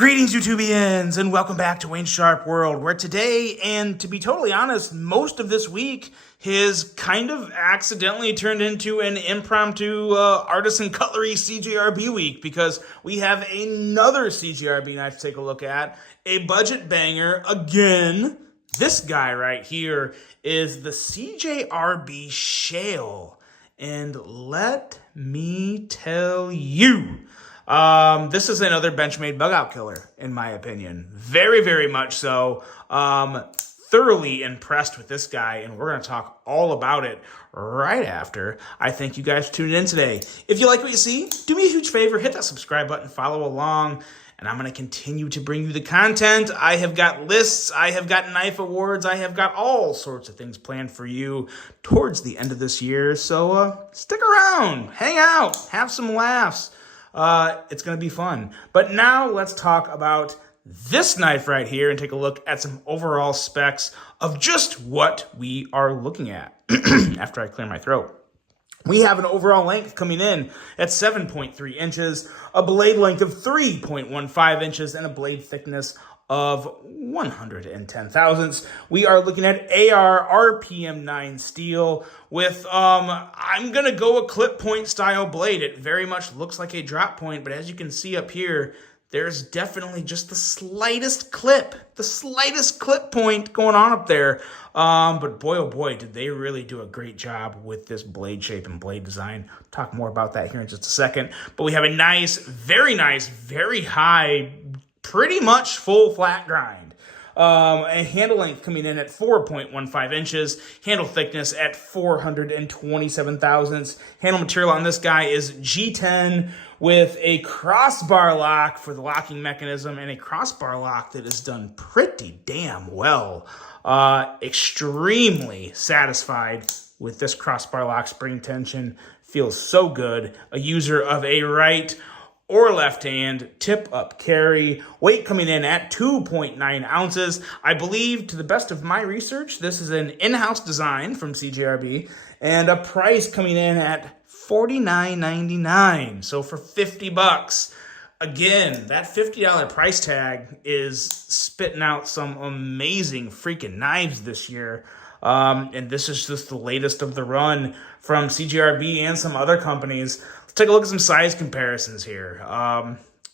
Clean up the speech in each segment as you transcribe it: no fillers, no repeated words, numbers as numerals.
Greetings, YouTubians, and welcome back to Wayne's Sharp World, where today, and to be totally honest, most of this week has kind of accidentally turned into an impromptu artisan cutlery CJRB week, because we have another CJRB knife to take a look at, a budget banger again. This guy right here is the CJRB Shale, and let me tell you, this is another Benchmade Bugout killer, in my opinion. Very, very much so. Thoroughly impressed with this guy, and we're going to talk all about it right after I thank you guys for tuning in today. If you like what you see, do me a huge favor, hit that subscribe button, follow along, and I'm going to continue to bring you the content. I have got lists, I have got knife awards, I have got all sorts of things planned for you towards the end of this year, so stick around, hang out, have some laughs. It's going to be fun. But now let's talk about this knife right here and take a look at some overall specs of just what we are looking at after I clear my throat. We have an overall length coming in at 7.3 inches, a blade length of 3.15 inches, and a blade thickness of 110 thousandths. We are looking at AR RPM 9 steel with, I'm going to go a clip point style blade. It very much looks like a drop point, but as you can see up here, there's definitely just the slightest clip point going on up there. But boy, oh boy, did they really do a great job with this blade shape and blade design. Talk more about that here in just a second. But we have a nice, very high, pretty much full flat grind. A handle length coming in at 4.15 inches. Handle thickness at 427 thousandths. Handle material on this guy is G10 with a crossbar lock for the locking mechanism, and a crossbar lock that is done pretty damn well. Extremely satisfied with this crossbar lock. Spring tension feels so good. A user of a right or left hand tip up carry. Weight coming in at 2.9 ounces. I believe, to the best of my research, this is an in-house design from CJRB, and a price coming in at $49.99. So for 50 bucks, again, that $50 price tag is spitting out some amazing freaking knives this year. And this is just the latest of the run from CJRB and some other companies. Let's take a look at some size comparisons here.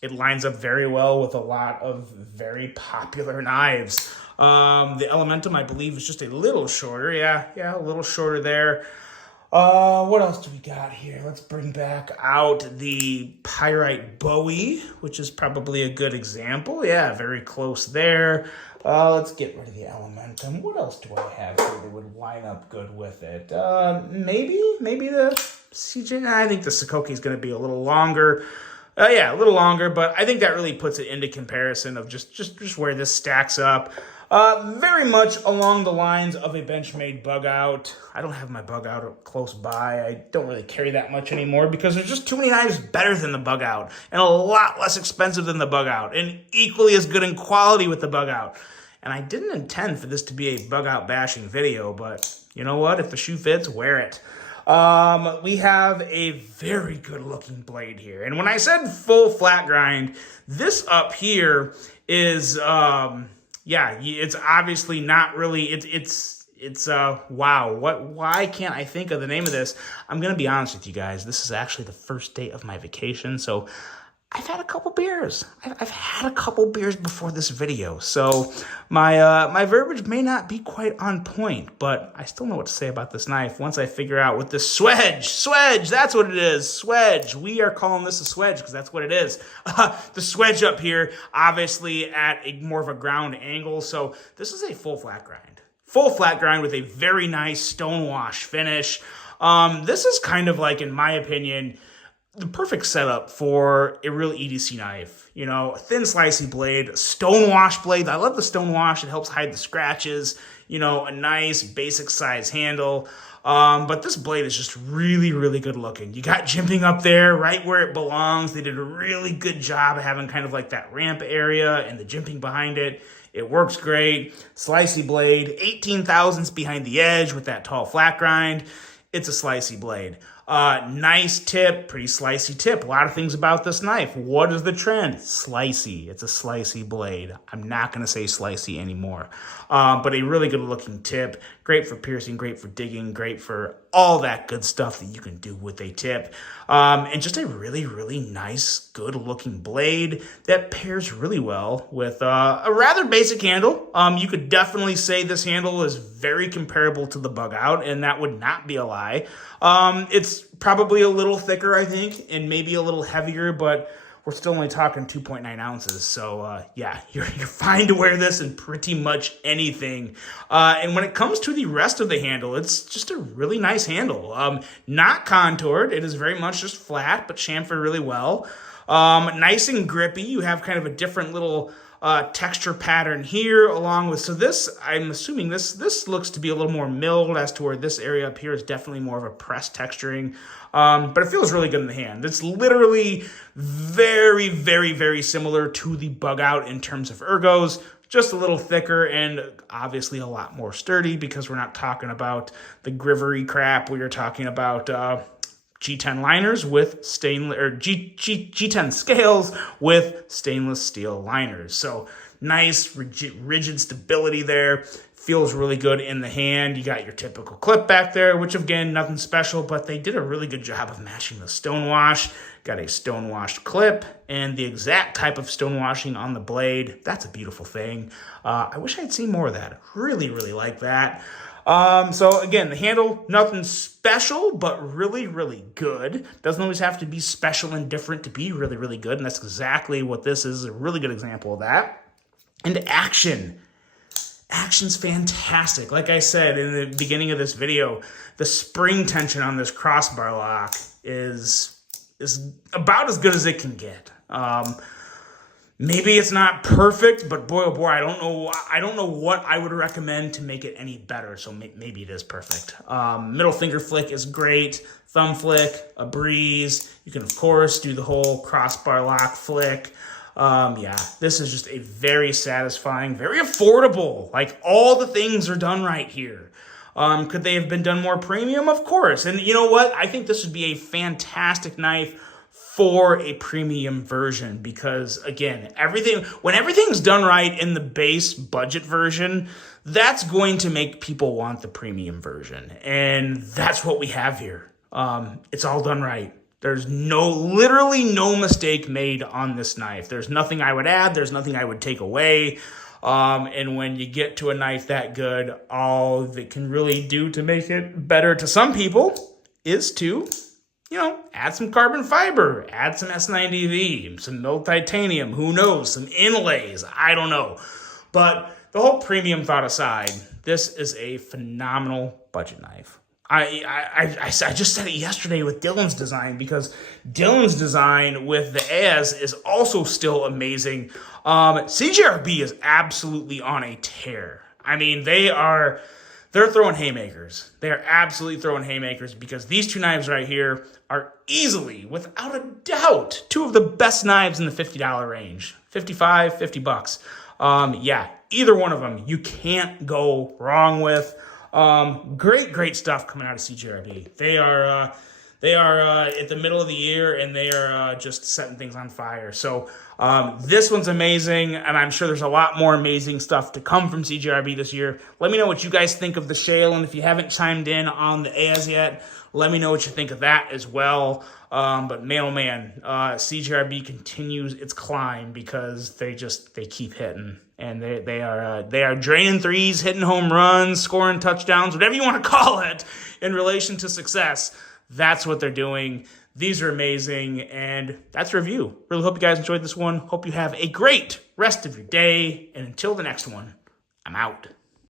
It lines up very well with a lot of very popular knives. The Elementum, I believe, is just a little shorter. Yeah, a little shorter there. What else do we got here? Let's bring back out the Pyrite Bowie, which is probably a good example. Yeah, very close there. Let's get rid of the Elementum. What else do I have here that would line up good with it? Maybe the CJ. I think the Sakoki is going to be a little longer. Yeah, a little longer, but I think that really puts it into comparison of just where this stacks up. Very much along the lines of a Benchmade Bugout. I don't have my Bugout close by. I don't really carry that much anymore because there's just too many knives better than the Bugout, and a lot less expensive than the Bugout, and equally as good in quality with the Bugout. And I didn't intend for this to be a Bugout bashing video, but you know what? If the shoe fits, wear it. We have a very good looking blade here. And when I said full flat grind, this up here is, yeah, it's obviously not really, it's wow. Why can't I think of the name of this? I'm going to be honest with you guys. This is actually the first day of my vacation, so I've had a couple beers. I've had a couple beers before this video, so my verbiage may not be quite on point, but I still know what to say about this knife once I figure out what this swedge, that's what it is, swedge. We are calling this a swedge because that's what it is. The swedge up here, obviously at a more of a ground angle, so this is a full flat grind. Full flat grind with a very nice stonewash finish. This is kind of like, in my opinion, the perfect setup for a real EDC knife. You know, a thin slicey blade, stonewash blade. I love the stonewash. It helps hide the scratches. You know, a nice basic size handle. But this blade is just really, really good looking. You got jimping up there right where it belongs. They did a really good job of having kind of like that ramp area and the jimping behind it. It works great. Slicey blade, 18 thousandths behind the edge with that tall flat grind. It's a slicey blade. Nice tip, pretty slicey tip. A lot of things about this knife. What is the trend? Slicey. It's a slicey blade. I'm not going to say slicey anymore. But a really good looking tip. Great for piercing, great for digging, great for all that good stuff that you can do with a tip. And just a really, really nice, good looking blade that pairs really well with a rather basic handle. You could definitely say this handle is very comparable to the Bugout, and that would not be a lie. It's probably a little thicker, I think, and maybe a little heavier, but we're still only talking 2.9 ounces. So, yeah, you're fine to wear this in pretty much anything. And when it comes to the rest of the handle, it's just a really nice handle. Not contoured. It is very much just flat, but chamfered really well. Nice and grippy. You have kind of a different little texture pattern here along with, so this, I'm assuming this looks to be a little more milled as to where this area up here is definitely more of a pressed texturing. But it feels really good in the hand. It's literally very, very, very similar to the Bugout in terms of ergos, just a little thicker and obviously a lot more sturdy because we're not talking about the grivery crap. We are talking about G10 liners with stainless, or G10 scales with stainless steel liners. So nice rigid stability there. Feels really good in the hand. You got your typical clip back there, which again, nothing special, but they did a really good job of matching the stonewash. Got a stonewashed clip and the exact type of stonewashing on the blade. That's a beautiful thing. I wish I'd seen more of that. Really, really like that. So again, the handle, nothing special, but really, really good. Doesn't always have to be special and different to be really, really good. And that's exactly what this is, a really good example of that. And action. Action's fantastic. Like I said in the beginning of this video, the spring tension on this crossbar lock is about as good as it can get. Maybe it's not perfect, but boy, oh boy, I don't know what I would recommend to make it any better. So maybe it is perfect. Middle finger flick is great. Thumb flick, a breeze. You can, of course, do the whole crossbar lock flick. Yeah, this is just a very satisfying, very affordable. Like, all the things are done right here. Could they have been done more premium? Of course. And you know what? I think this would be a fantastic knife for a premium version because, again, when everything's done right in the base budget version, that's going to make people want the premium version. And that's what we have here. It's all done right. There's literally no mistake made on this knife. There's nothing I would add. There's nothing I would take away. And when you get to a knife that good, all that can really do to make it better to some people is to, add some carbon fiber, add some S90V, some milled titanium, who knows, some inlays, I don't know. But the whole premium thought aside, this is a phenomenal budget knife. I just said it yesterday with Dylan's design because Dylan's design with the AS is also still amazing. CJRB is absolutely on a tear. I mean, they're throwing haymakers. They are absolutely throwing haymakers because these two knives right here are easily, without a doubt, two of the best knives in the $50 range. $55, $50. Yeah, either one of them you can't go wrong with. Great stuff coming out of CJRB. They are at the middle of the year and they are just setting things on fire. So this one's amazing, and I'm sure there's a lot more amazing stuff to come from CJRB this year. Let me know what you guys think of the Shale, and if you haven't chimed in on the AS yet, let me know what you think of that as well. But man, oh man, CJRB continues its climb because they keep hitting. And they are draining threes, hitting home runs, scoring touchdowns, whatever you want to call it, in relation to success. That's what they're doing. These are amazing, and that's a review. Really hope you guys enjoyed this one. Hope you have a great rest of your day, and until the next one, I'm out.